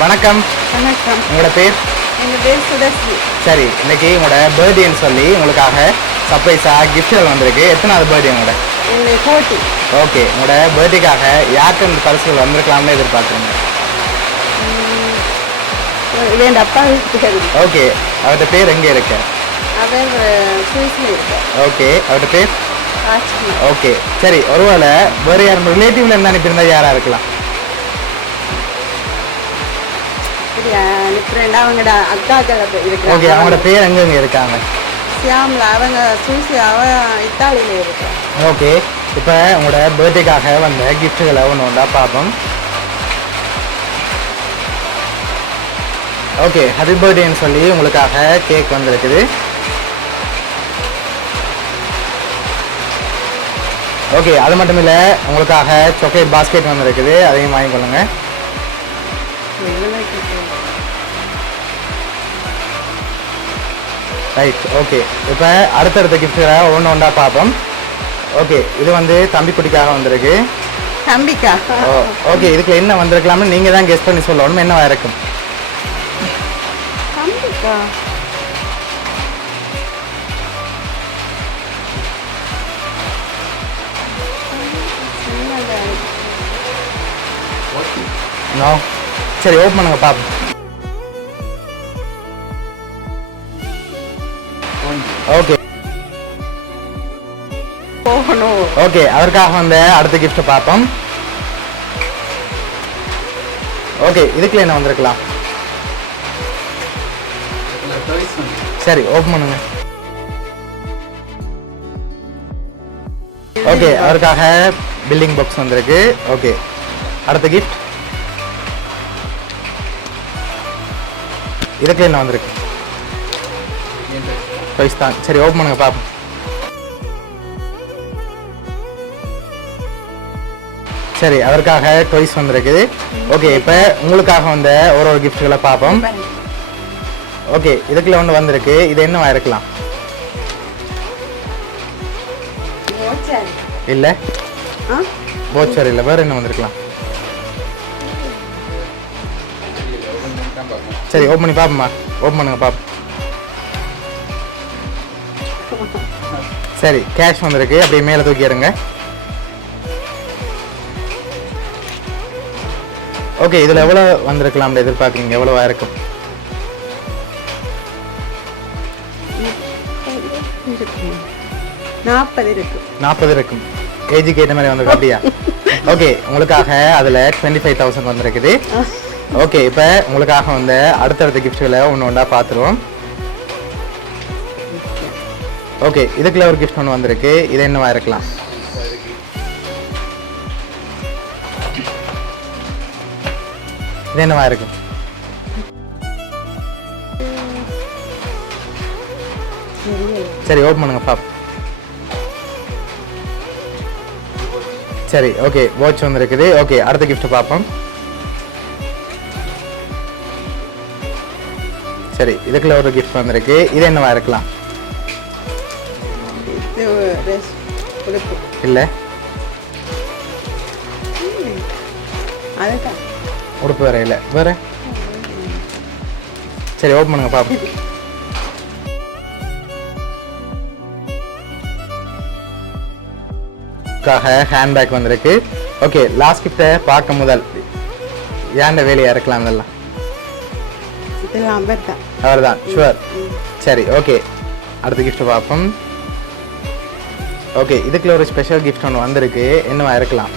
வணக்கம். வணக்கம். உங்களோட பேர்? எங்கள் பேர் சுதர்ஷி. சரி, இன்னைக்கு உங்களோட பர்த்டேன்னு சொல்லி உங்களுக்காக சர்ப்ரைஸாக கிஃப்ட்கள் வந்திருக்கு. எத்தனாவது பர்த்டே உங்களோட? என்னுடைய போட்டி. ஓகே, உங்களோட பர்த்டேக்காக யாருக்கு இந்த பரிசுகள் வந்திருக்கலாம்னு எதிர்பார்க்குறீங்க? என் அப்பா வீட்டுக்காரி. ஓகே, அவர்கிட்ட பேர் எங்கே இருக்கு? அவர் சுவிஸில் இருக்கார். ஓகே, அவர்கிட்ட பேர்? ராஜ்குமார். ஓகே, சரி, ஒருவேளை வேறு யார் ரிலேட்டிவ்ல இருந்து அனுப்பியிருந்தா யாராக இருக்கலாம்? அனுப்புறேன்டா அவங்களோட அக்காக்கள் இருக்கிறாங்க. ஓகே, அவங்களோட பேர் எங்கெங்கே இருக்காங்க? சியாமில் அவங்க சுவிஸ், இத்தாலியில் இருக்கார். ஓகே, இப்போ உங்களோட பர்த்டேக்காக வந்த கிஃப்ட்டுகளை ஒன்று ஒன்றா பார்ப்போம். ஓகே, ஹாப்பி பர்த்டேன்னு சொல்லி உங்களுக்காக கேக் வந்திருக்குது. ஓகே, அது மட்டும் இல்லை, உங்களுக்காக சாக்லேட் பாஸ்கெட் வந்திருக்குது, அதையும் வாங்கிக்கொள்ளுங்க. ரைட், ஓகே, இப்போ அடுத்தடுத்த கிஃப்ட்டுகளை ஒன்று ஒன்றா பார்ப்போம். ஓகே, இது வந்து தம்பி குட்டிக்காக வந்திருக்கு. தம்பிக்கா? ஓகே, இதுக்கு என்ன வந்திருக்கலாம்னு நீங்கள் தான் கெஸ் பண்ணி சொல்லணும். என்னவா இருக்கும்? தம்பிக்கா நோ. சரி, ஓப்பன் பண்ணுங்க பார்ப்போம். ஓகே போகணும். ஓகே, அதற்காக வந்த அடுத்த கிஃப்ட் பார்ப்போம். ஓகே, இதுக்குள்ள என்ன வந்திருக்கலாம்? சரி, ஓப்பன் பண்ணுங்க. ஓகே, அதற்காக பில்டிங் பாக்ஸ் வந்திருக்கு. ஓகே, அடுத்த கிஃப்ட். இதுக்குள்ள என்ன வந்திருக்கு? டாய்ஸ் தான். சரி, ஓப்பன் பண்ணுங்க பார்ப்போம். சரி, அதற்காக டாய்ஸ் வந்திருக்குது. ஓகே, இப்போ உங்களுக்காக வந்த ஒரு கிஃப்ட்களை பார்ப்போம். ஓகே, இதுக்குள்ள ஒன்று வந்திருக்கு. இது என்னவா இருக்கலாம்? இல்லை, போச்சர் இல்லை, வேறு என்ன வந்திருக்கலாம்? சரி, ஓப்பன் பண்ணி பார்ப்போம்மா. ஓப்பன் பண்ணுங்க பார்ப்போம். சரி, கேஷ் வந்திருக்கு. அப்படியே மேலே தூக்கிடுங்க. ஓகே, இதில் எவ்வளோ வந்திருக்கலாம்னு எதிர்பார்க்குறீங்க? எவ்வளோவா இருக்கும்? 40 இருக்கும். 40 இருக்கும். ஏஜுக்கு ஏற்ற மாதிரி வந்திருக்கு. அப்படியா? ஓகே, உங்களுக்காக அதில் 25,000 வந்திருக்குது. ஓகே, இப்போ உங்களுக்காக வந்த அடுத்தடுத்த கிஃப்ட்களை ஒன்று ஒன்றா பார்த்துருவோம். ஓகே, இதுக்குள்ள ஒரு கிஃப்ட் ஒன்று வந்திருக்கு. இது என்னவா இருக்கலாம்? இது என்னவா இருக்கும்? சரி, ஓப்பன் பண்ணுங்க பாப். சரி, ஓகே, வாட்ச் வந்திருக்குது. ஓகே, அடுத்த கிஃப்ட் பார்ப்போம். சரி, இதுக்குள்ள ஒரு கிஃப்ட் வந்திருக்கு. இது என்னவா இருக்கலாம்? இல்லை, உடுப்பு வேற இல்லை, வேற. சரி, ஓப்பன் பண்ணுங்க பாப்போம். ஹேண்ட்பேக் வந்திருக்கு. ஓகே, லாஸ்ட் கிஃப்ட்டை பார்க்க முதல் ஏண்ட வேலையா இருக்கலாம்? இதெல்லாம் அவர் தான், ஷுவர். சரி, ஓகே, அடுத்த கிஃப்ட் பார்ப்போம். ஓகே, இதுக்குள்ள ஒரு ஸ்பெஷல் கிஃப்ட் ஒன்று வந்திருக்கு. என்னவா இருக்கலாம்?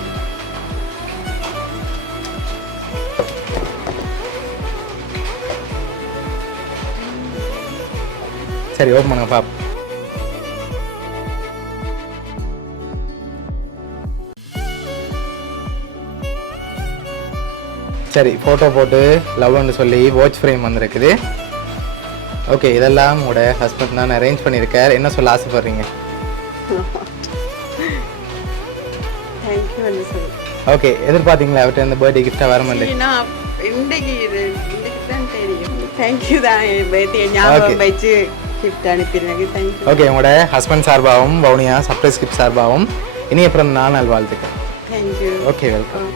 சரி, ஓப்பன் பண்ணுங்க பாப். சரி, ஃபோட்டோ போட்டு லவ்னு சொல்லி வாட்ச் ஃப்ரேம் வந்திருக்குது. ஓகே, இதெல்லாம் உங்களோட ஹஸ்பண்ட் தான் அரேஞ்ச் பண்ணியிருக்கார். என்ன சொல்ல ஆசைப்படுறீங்க? ஓகே, எதிர்பார்த்தீங்களா அவர்கிட்ட இந்த பர்த்டே கிஃப்டாக வர மாட்டேன்? ஓகே, உங்களோட ஹஸ்பண்ட் சார்பாகவும் வவுனியா சர்ப்ரைஸ் கிஃப்ட் சார்பாகவும் இனிய பிறந்த நாள் வாழ்த்துக்கள். தேங்க்யூ. Okay, welcome.